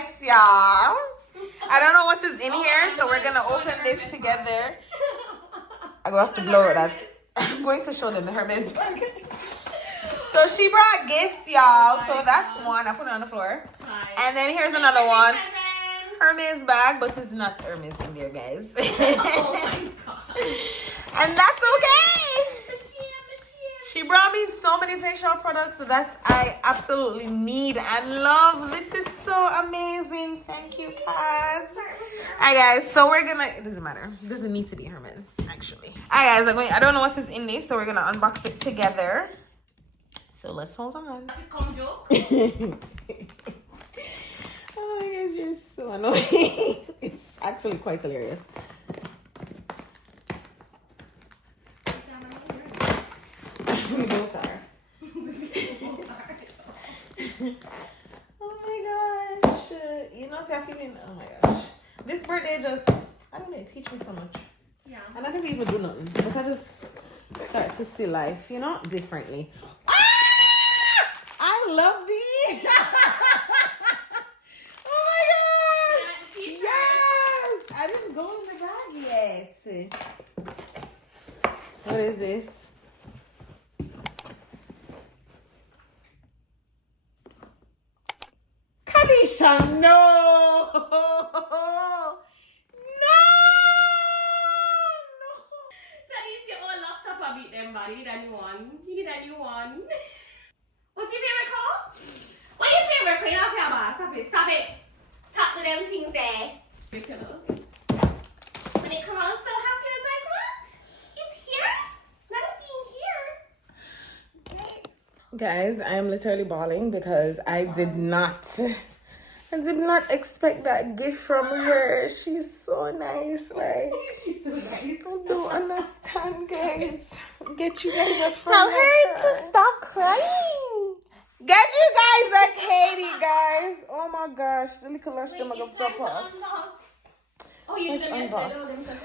gifts, y'all. I don't know what is in here, so we're gonna open this together. I'm gonna have to blow that. I'm going to show them the Hermes bag. So she brought gifts, y'all. So that's one. I put it on the floor. And then here's another one. Hermes bag, but it's not Hermes in there, guys. Oh my god. And that's okay. She brought me so many facial products that I absolutely need and love. This is so amazing. Thank you, Kadz. Alright, guys. So we're gonna. It doesn't matter. It doesn't need to be Hermes, actually. Alright, guys. I don't know what is in this, so we're gonna unbox it together. So let's hold on. joke? Oh my gosh, you're so annoying. It's actually quite hilarious. We both are. Oh my gosh. You know, see, I'm feeling, oh my gosh. This birthday just, I don't know, it teach me so much. Yeah. And I don't even do nothing, but I just start to see life, you know, differently. Ah! I love these. Oh my gosh. Yes. I didn't go in the bag yet. What is this? Kanisha, no! No! Tanis, your old laptop a bit them, buddy. You need a new one. You need a new one. What's your favorite color? What's your favorite color? You don't have your Stop it. Stop it. Stop the damn things there. Ridiculous. When it comes out so happy, I was like, what? It's here? Let it be here. Guys, I am literally bawling because I did not expect that gift from her. She's so nice. Like, She's so nice. I don't understand, guys. Get you guys a friend. Tell her like to stop crying. Get you guys a Katie, guys. Oh my gosh, the little lush them are gonna drop off. Oh, you Let's didn't unbox.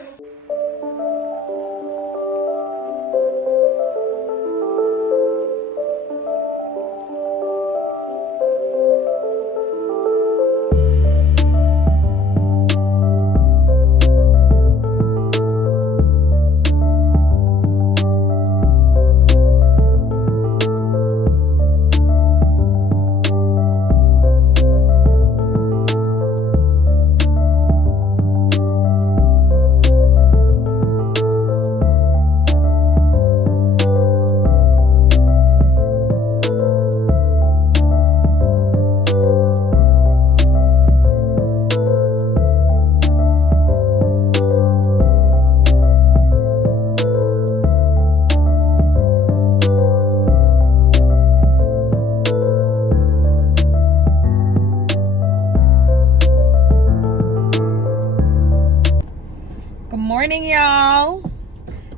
Morning, y'all.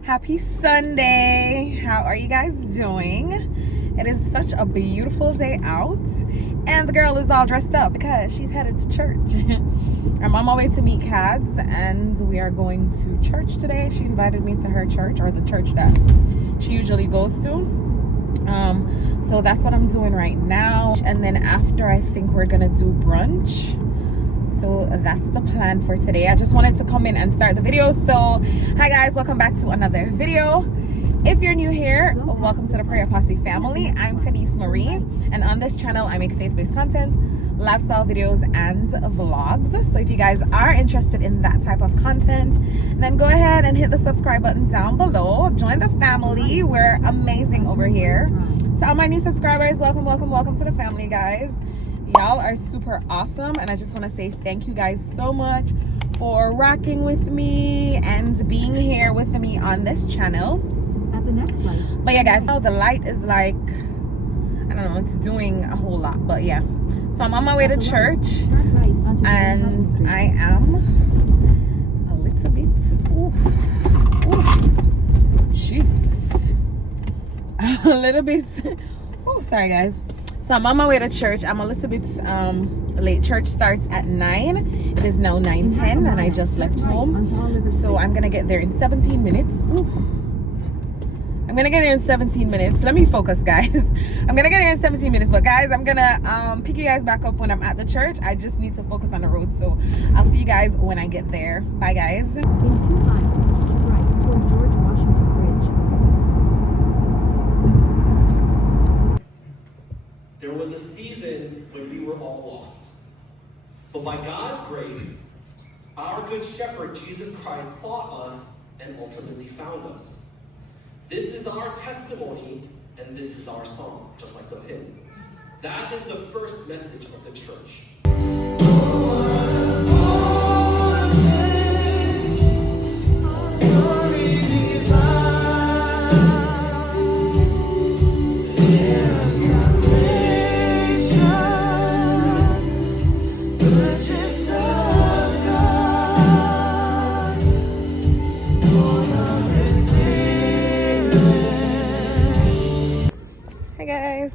Happy Sunday. How are you guys doing? It is such a beautiful day out, and the girl is all dressed up because she's headed to church. I'm on my way to meet Kadz, and we are going to church today. She invited me to her church, or the church that she usually goes to. So that's what I'm doing right now, and then after, I think we're gonna do brunch. So that's the plan for today. I just wanted to come in and start the video. So hi guys, welcome back to another video. If you're new here, welcome to the Prayer Posse family. I'm Denise Marie, and on this channel I make faith-based content, lifestyle videos, and vlogs. So if you guys are interested in that type of content, then go ahead and hit the subscribe button down below. Join the family. We're amazing over here. To all my new subscribers, welcome to the family, guys. Y'all are super awesome, and I just want to say thank you guys so much for rocking with me and being here with me on this channel. At the next light. But yeah, guys, so the light is like, I don't know, it's doing a whole lot, but yeah. So I'm on my way to church, and I am a little bit, Jesus, a little bit, sorry guys. So I'm on my way to church. I'm a little bit late. Church starts at 9. It is now 9:10, and I just left home. So I'm gonna get there in 17 minutes. I'm gonna get here in 17 minutes. Let me focus, guys. I'm gonna get here in 17 minutes, but guys, I'm gonna pick you guys back up when I'm at the church. I just need to focus on the road, so I'll see you guys when I get there. Bye, guys. In 2 miles, keep right toward George Washington Bridge. There was a season when we were all lost. But by God's grace, our good shepherd, Jesus Christ, sought us and ultimately found us. This is our testimony, and this is our song, just like the hymn. That is the first message of the church.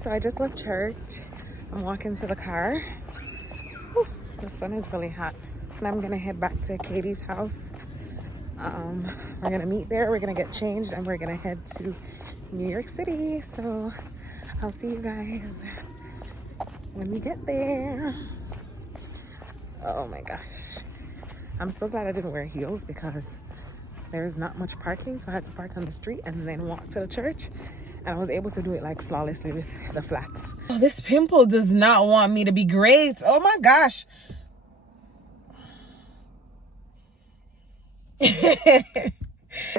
So I just left church. I'm walking to the car. Whew, the sun is really hot. And I'm gonna head back to Katie's house. We're gonna meet there, we're gonna get changed, and we're gonna head to New York City. So I'll see you guys when we get there. Oh my gosh. I'm so glad I didn't wear heels because there's not much parking. So I had to park on the street and then walk to the church. And I was able to do it like flawlessly with the flats. Oh, this pimple does not want me to be great. Oh my gosh.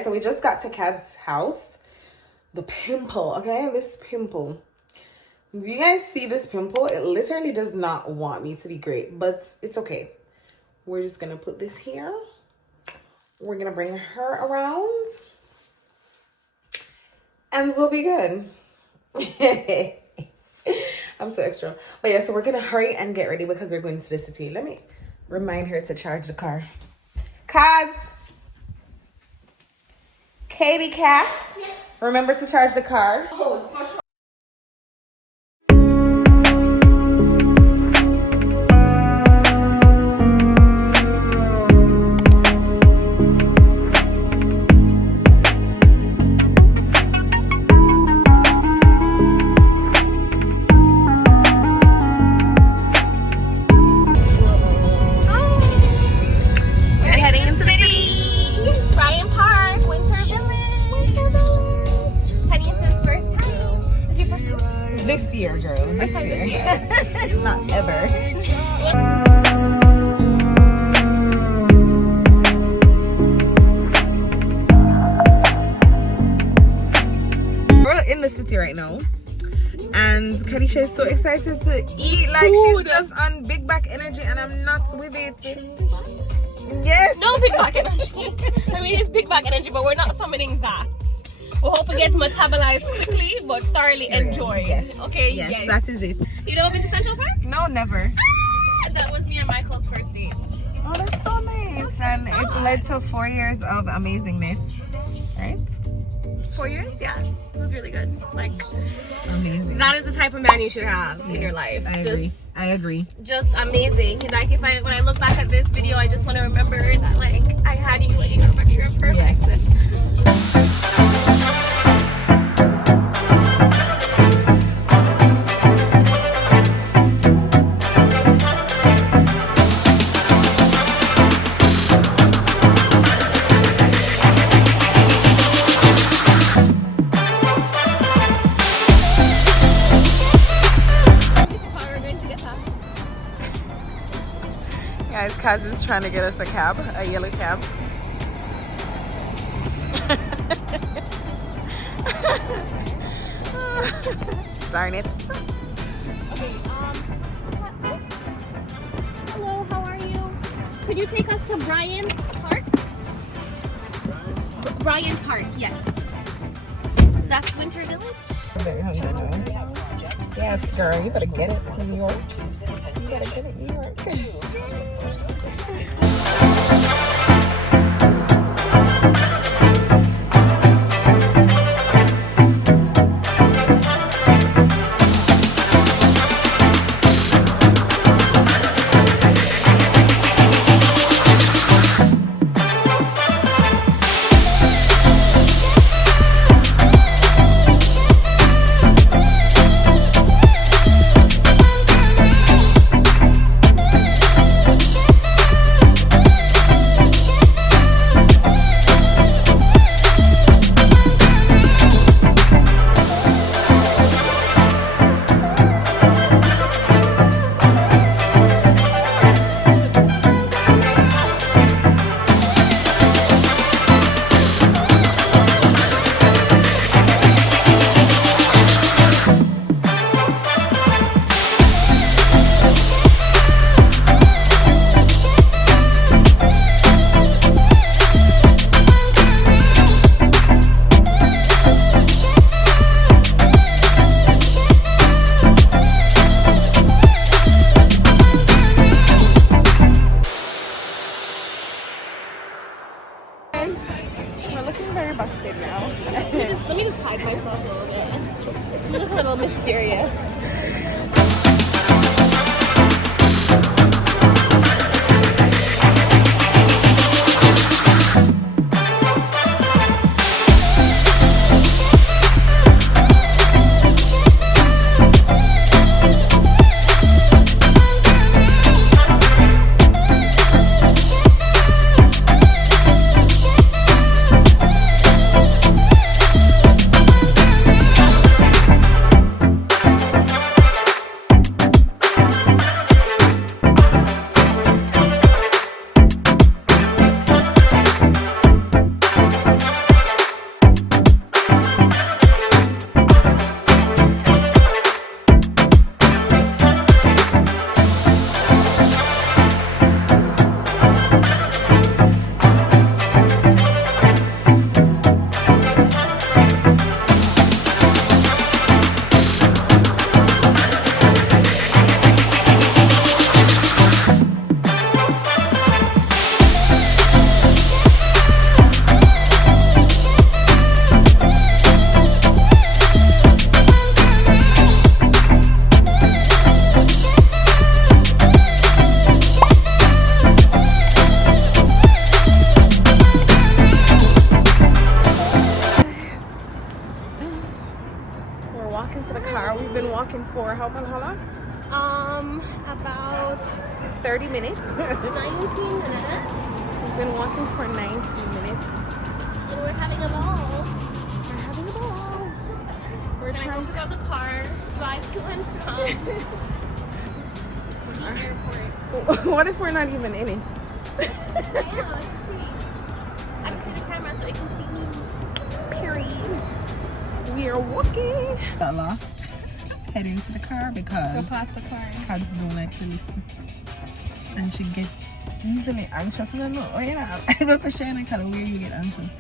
So we just got to Kad's house. The pimple, okay? This pimple. Do you guys see this pimple? It literally does not want me to be great, but it's okay. We're just gonna put this here. We're gonna bring her around. And we'll be good. I'm so extra. But yeah, so we're gonna hurry and get ready because we're going to the city. Let me remind her to charge the car. Kadz. Katie Cat. Yes. Remember to charge the car. Oh, for sure. Bryant Park Winter Village. Winter Village. Tenisa's first time. Is your first time? This year, girl. This time year. this year. Not ever. We're in the city right now. And Kadisha is so excited to eat. Like she's just on big back energy and I'm not with it. Yes. No big back energy. I mean, it's big back energy, but we're not summoning that. We're hoping it metabolized quickly, but thoroughly enjoyed. Yes. Okay. Yes, that is it. You know, been to Central Park? No, never. Ah, that was me and Michael's first date. Oh, that's so nice. And it's led to 4 years of amazingness, right? 4 years? Yeah. It was really good. Like, Amazing. that is the type of man you should have in your life. I agree. I agree. Just amazing. Like, when I look back at this video, I just want to remember that, like, I had you and you're perfect. Yes. Guys, Kadz is trying to get us a cab, a yellow cab. Darn it. Okay, hello, how are you? Could you take us to Bryant Park? Bryant Park, yes. That's Winter Village? Yes, girl, you better get it from New York. You better get it, New York. very busted now. Let me just hide myself a little bit. You look a little mysterious. For how long? About 30 minutes. 19 minutes. We've been walking for 19 minutes. And we're having a ball. We're having a ball. We're We're trying to pick up the car, drive to and from the airport. What if we're not even in it? I can see. I can see the camera so they can see me. Period. We are walking. Got lost. Heading to the car because Go past the car. Kadz don't like to listen. And she gets easily anxious. No, oh yeah, I don't question the color where you get anxious.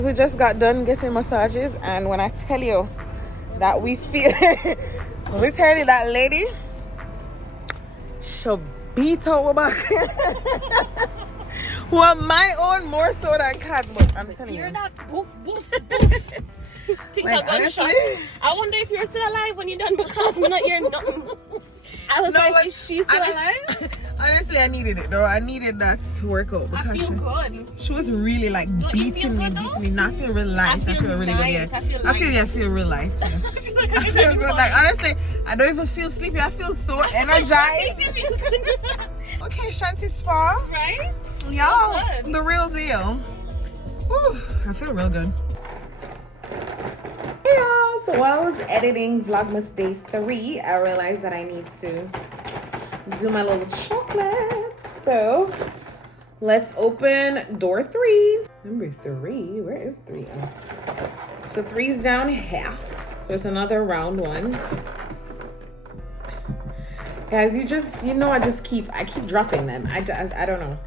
We just got done getting massages, and when I tell you that we feel literally that lady should beat our back. Well, my own more so than Kadz, but I'm telling you. You're not woof woof woof. Think Like, I got shot. honestly? I wonder if you're still alive when you're done because I'm not hearing nothing. I was No, like, but is she still alive? Honestly, I needed it though. I needed that workout I because feel good. she was really like Don't you feel beating me. Not feel real light. I feel really nice. good. Yeah. I feel I feel real light. Yeah. I feel like I feel good. Like honestly, I don't even feel sleepy. I feel so energized. Okay, Shanti Spa. Right? Y'all, So good. the real deal. Whew, I feel real good. Hey y'all, so while I was editing Vlogmas Day 3, I realized that I need to do my little chocolate. So Let's open door 3. Number 3, where is 3? Oh. So 3's down here. So it's another round one. Guys, you know, I keep dropping them. I don't know.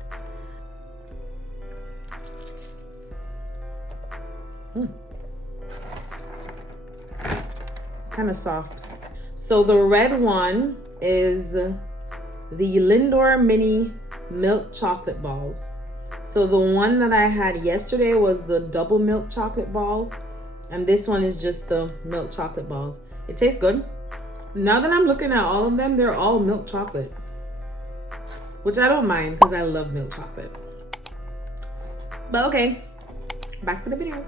It's kind of soft. So the red one is the Lindor Mini Milk Chocolate Balls. So the one that I had yesterday was the double milk chocolate balls, and this one is just the milk chocolate balls. It tastes good. Now that I'm looking at all of them, they're all milk chocolate, which I don't mind because I love milk chocolate. But okay, back to the video.